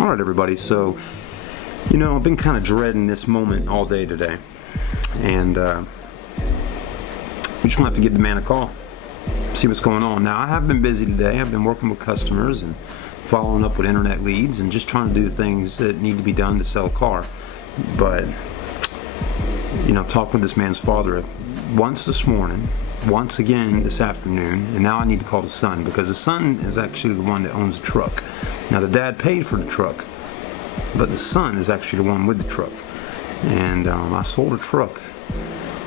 All right, everybody. So, I've been kind of dreading this moment all day today, and we're just gonna have to give the man a call, see what's going on. Now, I have been busy today. I've been working with customers and following up with internet leads and just trying to do things that need to be done to sell a car. But, I've talked with this man's father once this morning, once again this afternoon, and now I need to call the son because the son is actually the one that owns the truck. Now, the dad paid for the truck, but the son is actually the one with the truck. And I sold a truck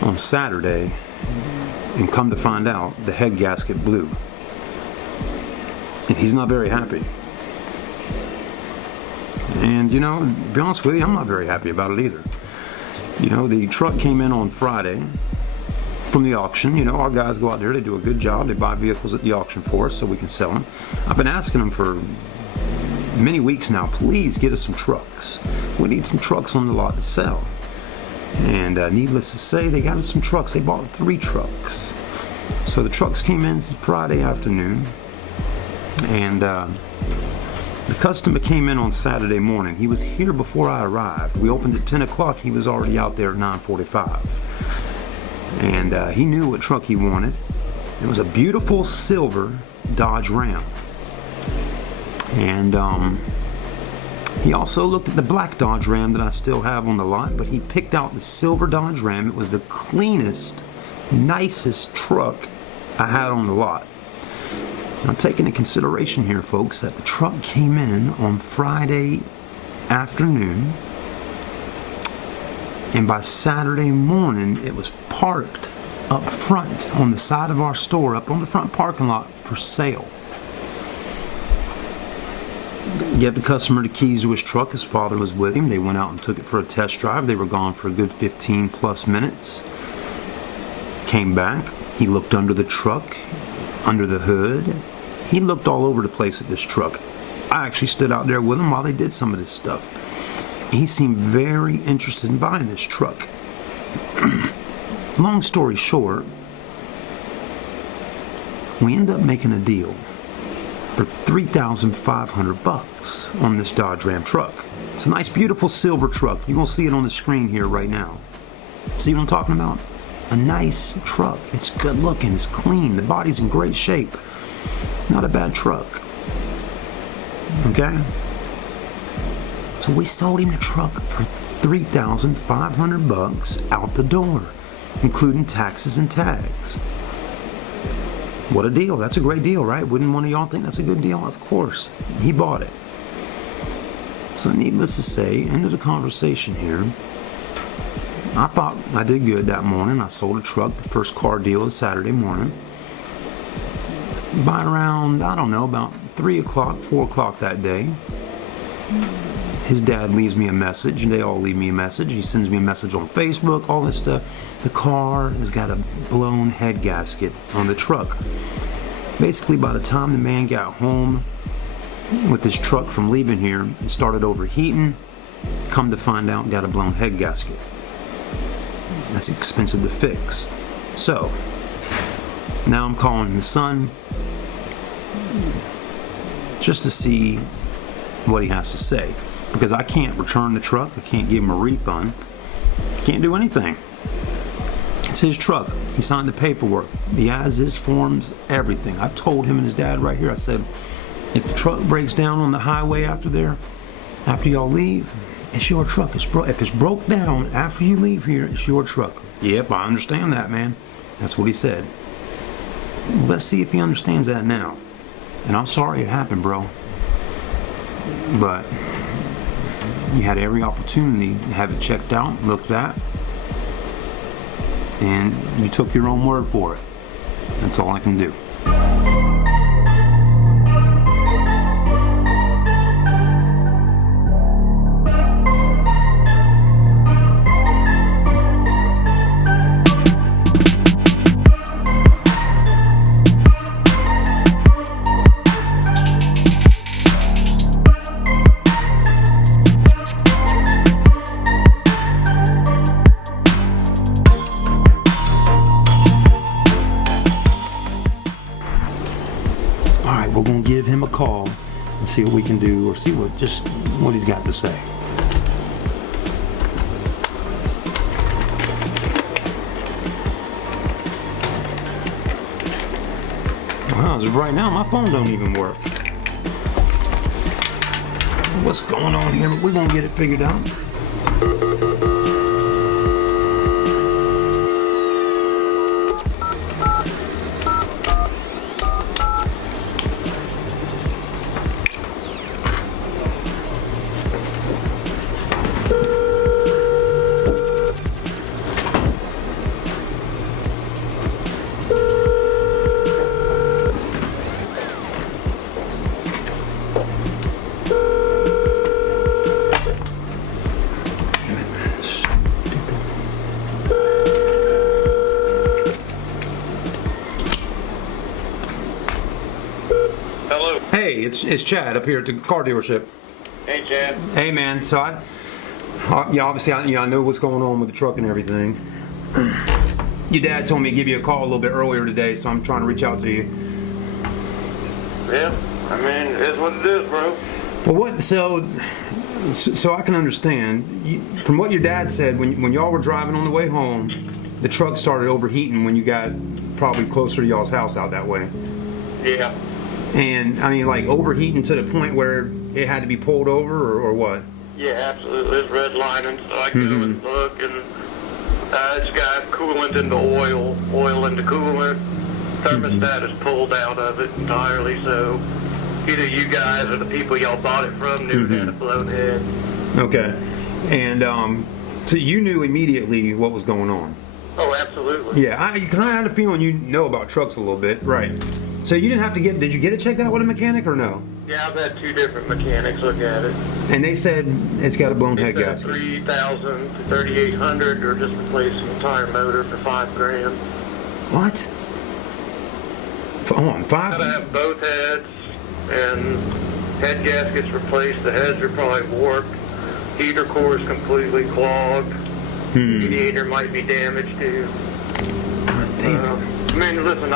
on Saturday, and come to find out, the head gasket blew. And he's not very happy. And, to be honest with you, I'm not very happy about it either. The truck came in on Friday from the auction. Our guys go out there, they do a good job. They buy vehicles at the auction for us so we can sell them. I've been asking them for many weeks now, please get us some trucks. We need some trucks on the lot to sell. And needless to say, they got us some trucks. They bought 3 trucks. So the trucks came in Friday afternoon, and the customer came in on Saturday morning. He was here before I arrived. We opened at 10 o'clock. He was already out there at 9:45. And he knew what truck he wanted. It was a beautiful silver Dodge Ram. And he also looked at the black Dodge Ram that I still have on the lot, but he picked out the silver Dodge Ram. It was the cleanest, nicest truck I had on the lot. Now, take into consideration here, folks, that the truck came in on Friday afternoon, and by Saturday morning, it was parked up front on the side of our store, up on the front parking lot for sale. Gave the customer the keys to his truck. His father was with him. They went out and took it for a test drive. They were gone for a good 15 plus minutes. Came back. He looked under the truck, under the hood. He looked all over the place at this truck. I actually stood out there with him while they did some of this stuff. He seemed very interested in buying this truck. Long story short, we ended up making a deal for $3,500 on this Dodge Ram truck. It's a nice, beautiful silver truck. You're going to see it on the screen here right now. See what I'm talking about? A nice truck. It's good looking. It's clean. The body's in great shape. Not a bad truck. Okay? So we sold him the truck for $3,500 out the door, including taxes and tags. What a deal. That's a great deal, right? Wouldn't one of y'all think that's a good deal? Of course. He bought it. So needless to say, end of the conversation here. I thought I did good that morning. I sold a truck, the first car deal of Saturday morning. By around, about 3 o'clock, 4 o'clock that day, his dad leaves me a message, and they all leave me a message. He sends me a message on Facebook, all this stuff. The car has got a blown head gasket on the truck. Basically, by the time the man got home with his truck from leaving here, it started overheating. Come to find out, got a blown head gasket. That's expensive to fix. So, now I'm calling the son just to see what he has to say. Because I can't return the truck, I can't give him a refund, can't do anything. It's his truck. He signed the paperwork, the as-is forms, everything. I told him and his dad right here, I said, if the truck breaks down on the highway after y'all leave, it's your truck. If it's broke down after you leave here, it's your truck. Yep, I understand that, man. That's what he said. Well, let's see if he understands that now. And I'm sorry it happened, bro. But you had every opportunity to have it checked out, looked at, and you took your own word for it. That's all I can do. We're going to give him a call and see what we can do, or see what he's got to say. Well, as of right now, my phone don't even work. What's going on here? We're gonna get it figured out. Hello. Hey, it's Chad up here at the car dealership. Hey, Chad. Hey, man. So obviously, I know what's going on with the truck and everything. Your dad told me to give you a call a little bit earlier today, so I'm trying to reach out to you. Yeah, I mean, it's what it is, bro. Well, so I can understand, from what your dad said, when y'all were driving on the way home, the truck started overheating when you got probably closer to y'all's house out that way. Yeah. And, I mean, like, overheating to the point where it had to be pulled over, or what? Yeah, absolutely. It's redlining, so I go and look, and it's got coolant into oil into coolant. Thermostat is pulled out of it entirely, so either you guys or the people y'all bought it from knew it had a blown head. Okay. And so you knew immediately what was going on? Oh, absolutely. Yeah, because I had a feeling you know about trucks a little bit. Right. So you didn't have to did you get it checked out with a mechanic or no? Yeah, I've had two different mechanics look at it. And they said it's got a blown head gasket. 3,000 to 3,800, or just replace the entire motor for $5,000. What? Hold on, $5? Gotta have both heads, and head gaskets replaced. The heads are probably warped. Heater core is completely clogged. Radiator might be damaged too. God damn. I mean, listen,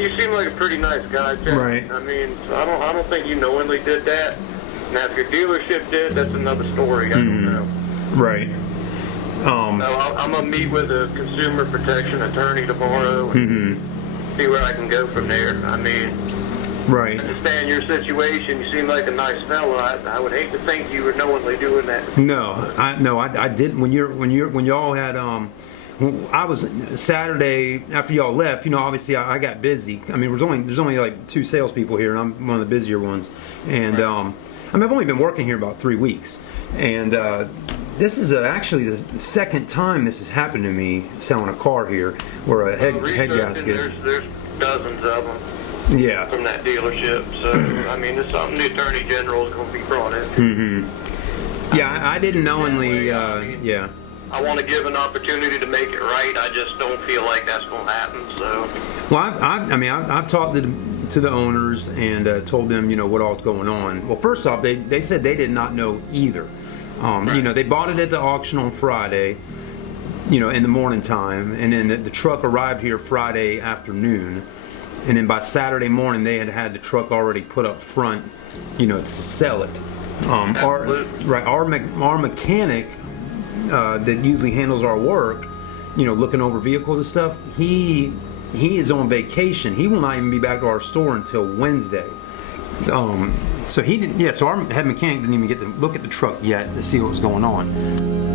you seem like a pretty nice guy, Jeff. Right. I mean, I don't think you knowingly did that. Now, if your dealership did, that's another story. I don't know. Right. I'm gonna meet with a consumer protection attorney tomorrow and see where I can go from there. I mean, Right. I understand your situation. You seem like a nice fella. I would hate to think you were knowingly doing that. No, I didn't. When y'all had I was Saturday after y'all left. Obviously I got busy. I mean, there's only like 2 salespeople here, and I'm one of the busier ones. And I mean, I've only been working here about 3 weeks, and this is actually the second time this has happened to me selling a car here, where a head gasket. There's dozens of them. Yeah. From that dealership, so I mean, it's something the Attorney General is going to be brought in. Yeah, I didn't knowingly. Yeah. I want to give an opportunity to make it right. I just don't feel like that's going to happen. So. Well, I've talked to the owners and told them, what all's going on. Well, first off, they said they did not know either. Right. They bought it at the auction on Friday, in the morning time, and then the truck arrived here Friday afternoon, and then by Saturday morning they had the truck already put up front, to sell it. Our mechanic that usually handles our work, looking over vehicles and stuff, he is on vacation. He will not even be back to our store until Wednesday. So he didn't. Yeah. So our head mechanic didn't even get to look at the truck yet to see what was going on.